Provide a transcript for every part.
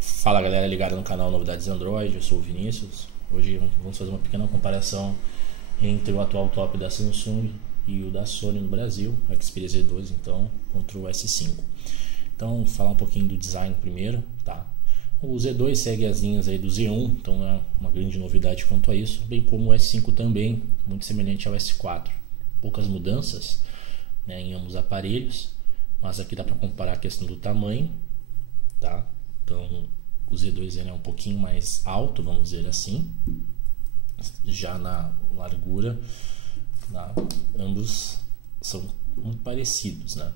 Fala galera ligada no canal Novidades Android, eu sou o Vinícius. Hoje vamos fazer uma pequena comparação entre o atual top da Samsung e o da Sony no Brasil, o Xperia Z2 então, contra o S5. Então, falar um pouquinho do design primeiro, tá? O Z2 segue as linhas aí do Z1, então não é uma grande novidade quanto a isso, bem como o S5 também, muito semelhante ao S4. Poucas mudanças, né, em ambos os aparelhos, mas aqui dá para comparar a questão do tamanho, tá? Então o Z2 ele é um pouquinho mais alto, vamos dizer assim. Já na largura, ambos são muito parecidos, né?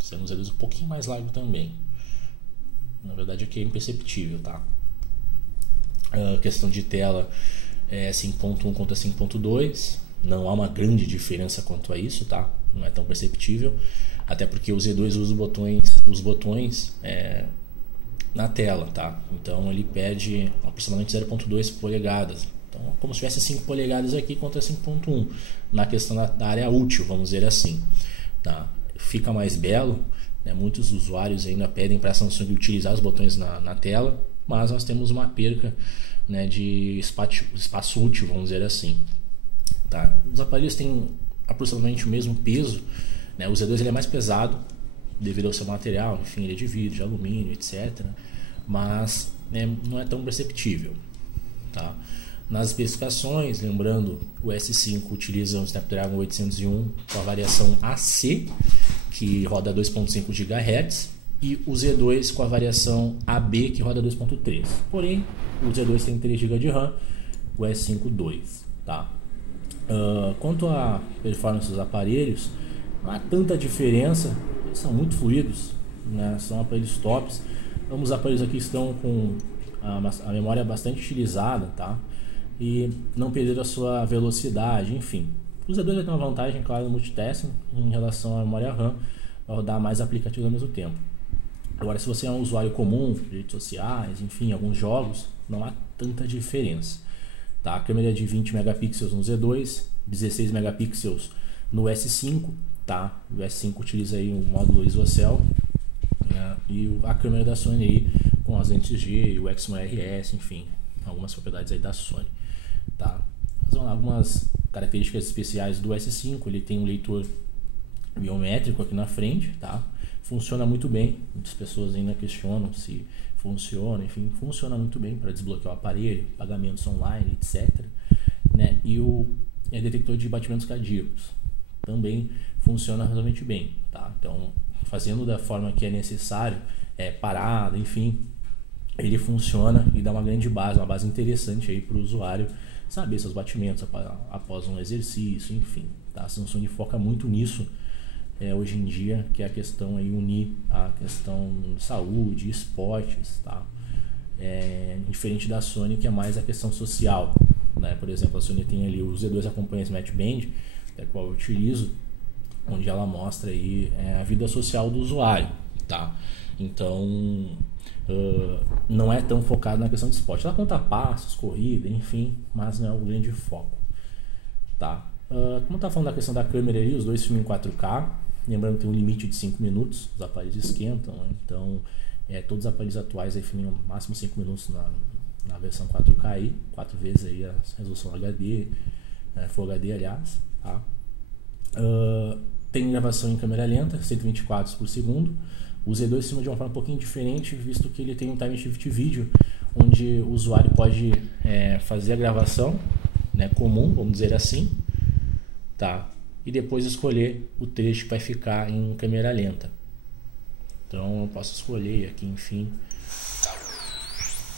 Sendo o Z2 um pouquinho mais largo também. Na verdade aqui é imperceptível, tá? A questão de tela é 5.1 contra 5.2. Não há uma grande diferença quanto a isso, tá? Não é tão perceptível. Até porque o Z2 usa os botões na tela, tá? Então ele perde aproximadamente 0.2 polegadas. Então como se tivesse 5 polegadas aqui contra 5.1 na questão da área útil, vamos dizer assim, tá? Fica mais belo, né? Muitos usuários ainda pedem para a Samsung utilizar os botões na tela, mas nós temos uma perca, né, de espaço útil, vamos dizer assim, tá? Os aparelhos têm aproximadamente o mesmo peso, né? O Z2 ele é mais pesado devido ao seu material, enfim, ele é de vidro, de alumínio, etc. Mas, né, não é tão perceptível, tá? Nas especificações, lembrando, o S5 utiliza um Snapdragon 801 com a variação AC, que roda 2.5 GHz, e o Z2 com a variação AB, que roda 2.3. Porém, o Z2 tem 3 GB de RAM, o S5 2, tá? Quanto à performance dos aparelhos, não há tanta diferença, eles são muito fluidos, né? São aparelhos tops. Ambos os aparelhos aqui estão com a memória bastante utilizada, tá? E não perderam a sua velocidade, enfim. O Z2 vai ter uma vantagem, claro, no multitasking em relação à memória RAM, vai rodar mais aplicativos ao mesmo tempo. Agora, se você é um usuário comum, de redes sociais, enfim, alguns jogos, não há tanta diferença, tá? A câmera é de 20 megapixels no Z2, 16 megapixels no S5, tá? O S5 utiliza aí um módulo ISOCELL, né? E a câmera da Sony aí com as lentes G, o Exmor RS, enfim, algumas propriedades aí da Sony, tá? Algumas características especiais do S5, ele tem um leitor biométrico aqui na frente, tá? Funciona muito bem, muitas pessoas ainda questionam se funciona, enfim, funciona muito bem para desbloquear o aparelho, pagamentos online, etc, né? E o detector de batimentos cardíacos também funciona realmente bem, tá? Então, fazendo da forma que é necessário, parado, enfim, ele funciona e dá uma grande base, uma base interessante aí para o usuário saber seus batimentos após um exercício, enfim, tá? A Samsung foca muito nisso hoje em dia, que é a questão aí unir a questão de saúde, esportes, tá? Diferente da Sony, que é mais a questão social, né? Por exemplo, a Sony tem ali o Z2 acompanha Smart Band, da qual eu utilizo, onde ela mostra aí a vida social do usuário, tá? Então não é tão focado na questão de esporte. Ela conta passos, corrida, enfim, mas não é o grande foco, tá? Como tá falando da questão da câmera ali, os dois filmam em 4K, lembrando que tem um limite de 5 minutos, os aparelhos esquentam, né? Então todos os aparelhos atuais aí filmam no máximo 5 minutos na versão 4K aí, 4 vezes aí a resolução HD, Full HD aliás, tá? Tem gravação em câmera lenta, 120 quadros por segundo. O Z2 filma de uma forma um pouquinho diferente, visto que ele tem um time shift vídeo, onde o usuário pode fazer a gravação, né, comum, vamos dizer assim, tá? E depois escolher o trecho que vai ficar em câmera lenta. Então eu posso escolher aqui, enfim.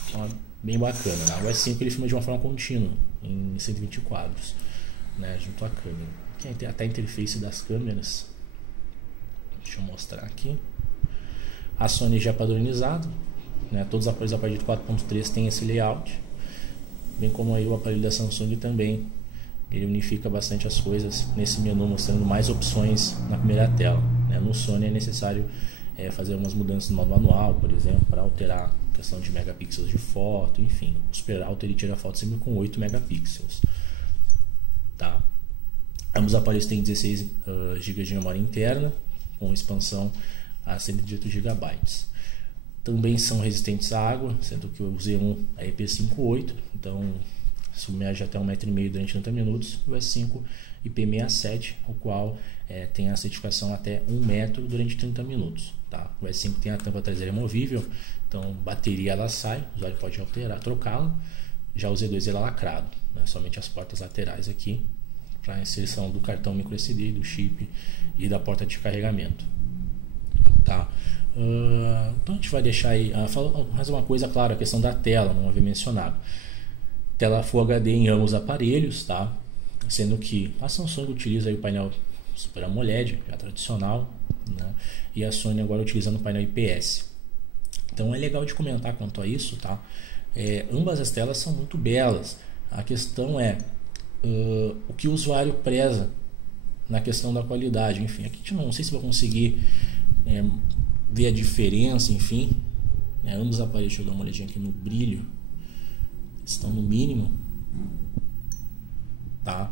Então, bem bacana, né? O S5 ele filma de uma forma contínua, em 120 quadros, né, junto à câmera. Aqui tem até a interface das câmeras. Deixa eu mostrar aqui. A Sony já é padronizado, né? Todos os aparelhos a partir de 4.3 têm esse layout, bem como aí o aparelho da Samsung também. Ele unifica bastante as coisas nesse menu, mostrando mais opções na primeira tela, né? No Sony é necessário fazer algumas mudanças no modo manual, por exemplo, para alterar a questão de megapixels de foto, enfim. O Super Alto ele tira a foto sempre com 8 megapixels, tá? Ambos os aparelhos têm 16 GB de memória interna, com expansão a 128 GB. também são resistentes à água, sendo que o Z1 é IP58, então submerge até 1,5 m durante 30 minutos. O S5 IP67, o qual tem a certificação até 1 metro durante 30 minutos. Tá? O S5 tem a tampa traseira removível, então bateria ela sai, o usuário pode alterar, trocá-la. Já o Z2 ele é lacrado, né? Somente as portas laterais aqui, para a inserção do cartão microSD, do chip e da porta de carregamento. Tá? Então a gente vai deixar aí, mais uma coisa, claro, a questão da tela, não havia mencionado. Tela Full HD em ambos os aparelhos, tá? Sendo que a Samsung utiliza aí o painel Super AMOLED, já tradicional, né? E a Sony agora utilizando o painel IPS. Então é legal de comentar quanto a isso, tá? Ambas as telas são muito belas. A questão é o que o usuário preza na questão da qualidade. Enfim, aqui não sei se vou conseguir ver a diferença, enfim. Ambos os aparelhos, deixa eu dar uma olhadinha aqui no brilho, estão no mínimo, tá?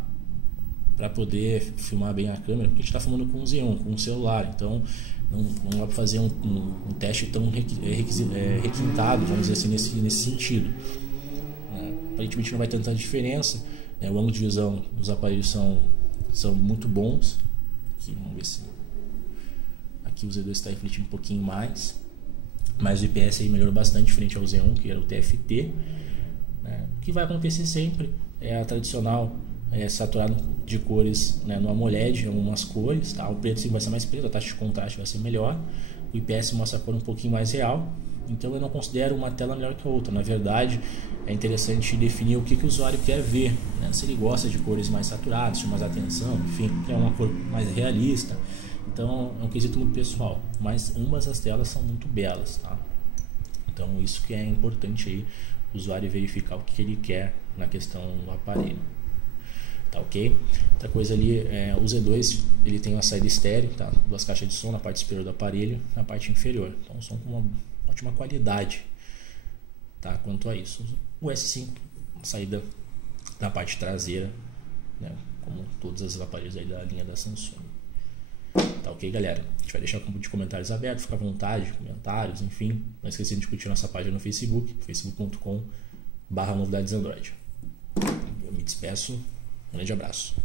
Para poder filmar bem a câmera, porque a gente está filmando com um Z1, com um celular, então não dá para fazer um teste tão requintado, vamos dizer assim, nesse sentido. Aparentemente não vai ter tanta diferença, o ângulo de visão dos aparelhos são muito bons. Aqui, vamos ver se aqui o Z2 está refletindo um pouquinho mais, mas o IPS aí melhorou bastante frente ao Z1, que era o TFT. O que vai acontecer sempre é a tradicional saturado de cores, no AMOLED, em algumas cores, tá? O preto sim vai ser mais preto, a taxa de contraste vai ser melhor. O IPS mostra a cor um pouquinho mais real, então eu não considero uma tela melhor que a outra. Na verdade, é interessante definir o que o usuário quer ver, se ele gosta de cores mais saturadas, chama mais atenção, enfim, quer uma cor mais realista. Então é um quesito muito pessoal, mas ambas as telas são muito belas, tá? Então isso que é importante aí, o usuário verificar o que ele quer na questão do aparelho. Tá, ok? Outra coisa ali, o Z2 ele tem uma saída estéreo, tá? 2 caixas de som na parte superior do aparelho, na parte inferior, então um som com uma ótima qualidade, tá? Quanto a isso, o S5 saída na parte traseira, como todos os aparelhos aí da linha da Samsung. Tá, ok, galera? A gente vai deixar o campo de comentários aberto, fica à vontade, comentários, enfim. Não esqueça de curtir nossa página no Facebook, facebook.com/novidades Android. Eu me despeço. Um grande abraço.